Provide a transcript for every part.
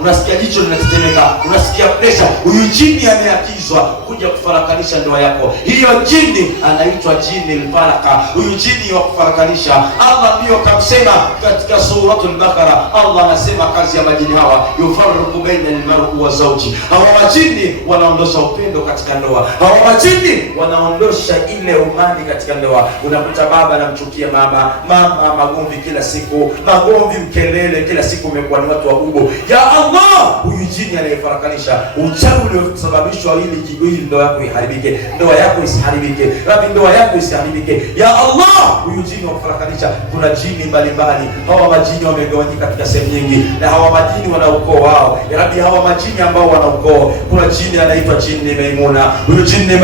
unasikia jicho linatetemeka, unasikia pressure. Huyu jini ameagizwa kuja kufarakanisha ndoa yako. Hiyo jini anaitwa jini al-faraka. Huyu jini wa kufarakanisha, Allah ndio kamsema katika suratul Baqara. Allah anasema kazi ya majini hawa, yufarriqu baina al-mar'i wa zawji. Hawa majini wanaondosha upendo katika ndoa. Hawa majini wanaondosha ile umani katika ndoa. Unakuta baba anamchukia mama, mama magomvi kila siku, magomvi, mkelele kila siku, umekuwa ni watu wa ugo. Ya Allah, huyu jini anayefarakanisha, uchawi uliosababishwa ili ndoa yako iharibike, ndoa yako isiharibike, Rabbi ndoa yako isiharibike. Ya Allah, huyu jini wa kufarakanisha, kuna jini mbalimbali. Hawa majini wamegawanyika katika sehemu nyingi, na hawa majini wana ukoo wao. Ya Rabbi, hawa majini ambao wana ukoo, kuna jini anaitwa jini Maimuna. Huyu jini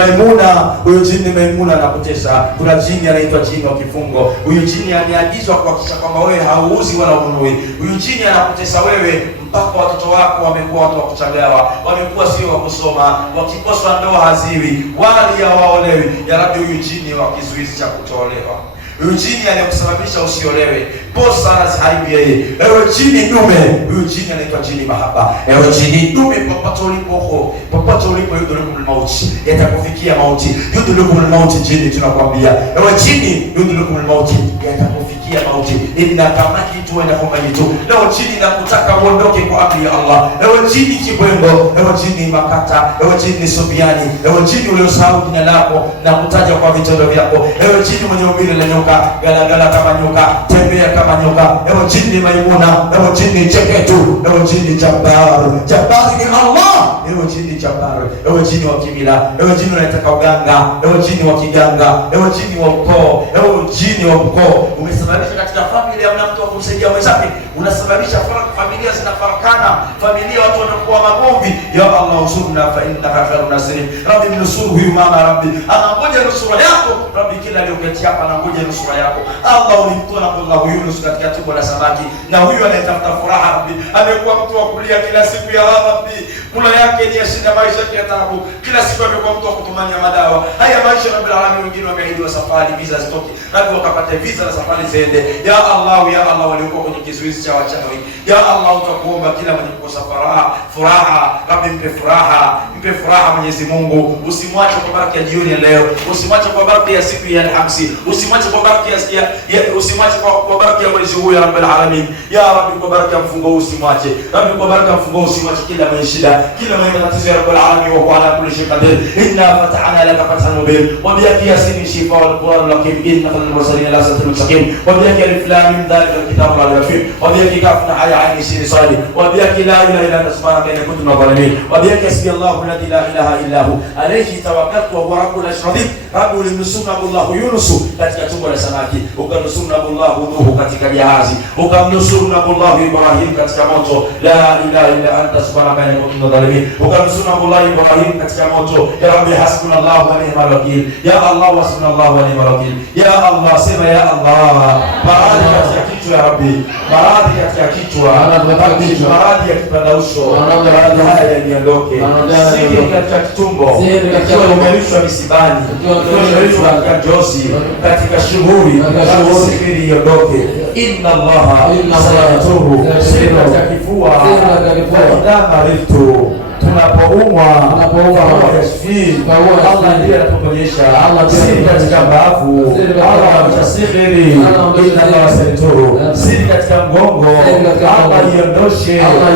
Maimuna anakutesa. Kuna jini anaitwa jini wa kifungo. Huyu jini ameagizwa kuhakikisha kwamba wewe hauuzi wala ununui. Huyu jini anakutesa wewe mpaka watoto wako wamekuwa watu wa kuchagawa, wamekuwa sio wa kusoma, wakikosa ndoa haziwi, wali hawaolewi. Ya Rabbi, huyu jini wa kizuizi cha kutolewa, huyu jini anayekusababisha usiolewe, posa anaziharibu yeye. Ewe jini dume, huyu jini anaitwa jini mahaba. Ewe jini dume, popote ulipo yudhulukumul mauti, yatakufikia mauti. Yudhulukumul mauti, jini tunakwambia. Ewe jini, yudhulukumul mauti, yatakufikia mauti. Inna kama kitu wena kumayitu. Ewe jini nakutaka uondoke kwa amri ya Allah. Ewe jini kibwembo, ewe jini makata, ewe jini subiani, ewe jini uliosahau jina lako na kutaja kwa vitendo vyako. Ewe jini mwenye umbile la nyoka, galagala kama nyoka, tembea kama nyoka. Ewe jini Maimuna, ewe jini Cheketu, ewe jini Jabbar. Jabbar ni Allah. Ewe jini Jabbar, ewe jini wa kimila, ewe jini unataka uganga, ewe jini wa kiganga, ewe jini wa ukoo, ewe jini wa ukoo. Umesababisha katika familia hamna mtu wa kumsaidia mwenzake, unasababisha familia zinafarakana, familia watu wanakuwa magomvi. Ya Allah, usurna fa innaka khairun nasirin. Rabbi, mnusuru huyu mama. Rabbi, anangoja nusura yako. Rabbi, kila aliyoketi hapa anangoja nusura yako. Allah, ulimtoa na Allah Yunus katika tumbo la samaki, na huyu anayetafuta furaha Rabbi amekuwa mtu wa kulia kila siku. Ya Rabbi, kula yake ni shida, maisha yake ya taabu, kila siku amekuwa mtu wa kutumania madawa. Haya maisha Rabbi alamin, wengine wameahidiwa safari, visa zitoke, Rabbi wakapata visa na safari ziende. Ya Allah, waliokuwa kwenye kizuizi cha wachawi, Ya Allah, utakuomba kila mwenye kukosa furaha Rabbi mpe furaha Mwenyezi Mungu. Usimwache kwa baraka ya jioni ya leo, usimwache kwa baraka ya siku ya Alhamisi, usimwache kwa baraka usimwache kwa baraka ya mwezi huu ya Rabbil Alamin. Ya Rabbi, kwa baraka ya mfungo huu usimwache. Rabbi, kwa baraka ya mfungo huu usimwache kila mwenye shida, kila mwenye matatizo ya Rabbil Alamin. Wa ala kulli shay'in qadir. Inna fatahna laka fathan mubin wa biyaki yasin shifa wal Qur'an lakim innaka lil mursalin la satil mustaqim wa biyaki alif lam mim dhalika alkitabu la rayba fihi wa biyaki kafna haya aini sin sadi wa biyaki la ilaha illa anta subhanaka inni kuntu minadh dhalimin wa biyaki hasbi Allahu alladhi la ilaha illa hu alayhi tawakkaltu wa huwa rabbul arshil azim. Rabbi, ulimnusuru Allahu Yunus katika tumbo la samaki, ukamnusuru Allahu Nuhu katika jahazi, ukamnusuru Allahu Ibrahim katika moto. La ilaha illa anta subhanaka inni kuntu minadh dhalimin. Ukamnusuru Allahu Ibrahim katika moto. Ya Rabbi, hasbunallahu wa ni'mal wakeel. Ya Allah, hasbunallahu wa ni'mal wakeel. Ya Allah, sema ya Allah, maradhi katika kichwa ya Rabbi, maradhi katika kichwa, maradhi ya kipandauso, maradhi haya yaniondoke. Siri katika kitumbo, ikiwa umelishwa misibani, umelishwa katika josi, katika shughuli, siri iondoke. Inna Allaha sayatubu. Siri katika kifua, idha maridtu, tunapoumwa yashfi, Allah ndiye anatuponyesha. Siri katika mbavu, Allah atasihiri. Inna Allaha sayatubu. Siri katika mgongo, Allah iondoshe. Allah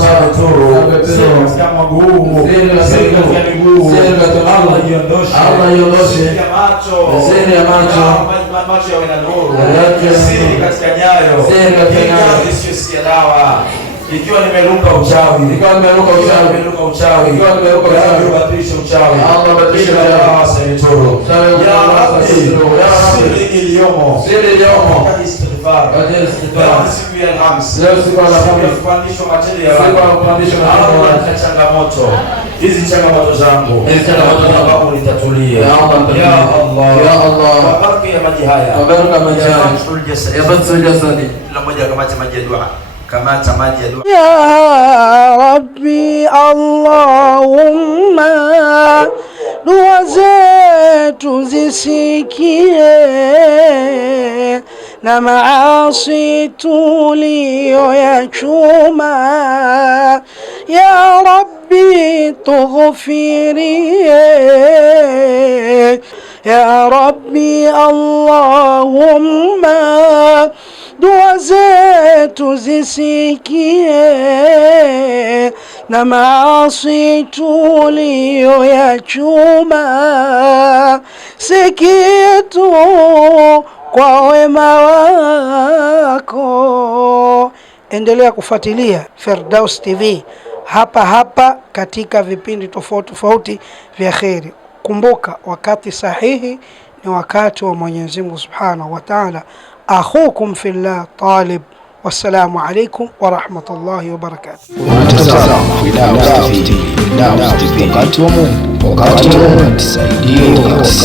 sayatubu. Siri katika mguu, siri katika miguu, Allah iondoshe. Siri ya macho, macho yawe na nuru. Siri katika nyayo, sio dawa. Ikiwa nimeruka uchawi, ubatilishe uchawi. Allah batilishe uchawi. Sayaturu. Ya Rabbi, siri iliyomo katika istighfar. Siku ya Alhamisi, leo siku ya kupandishwa materia, Allah changamoto hizi, changamoto zangu ambapo nitatulia. Ya Allah, kwa baraka ya maji haya, ya fathul jasadi, kila mmoja kamati maji ya dua. Ya Rabbi, Allahumma, dua zetu zisikie, na maasi tuliyoyachuma. Ya Rabbi tughfirie, ya Rabbi Allahumma dua zetu zisikie, na maasi tuliyoyachuma si kitu kwa wema wako. Endelea kufuatilia Firdaus TV hapa hapa katika vipindi tofauti tofauti vya kheri. Kumbuka, wakati sahihi ni wakati wa Mwenyezi Mungu Subhanahu wa Ta'ala. Akhukum fillah Talib. Wassalamu alaikum wa rahmatullahi wa barakatuh. Unatazama Firdaus TV, wakati wa Mungu, wakati wa Mungu. Tusaidie wakati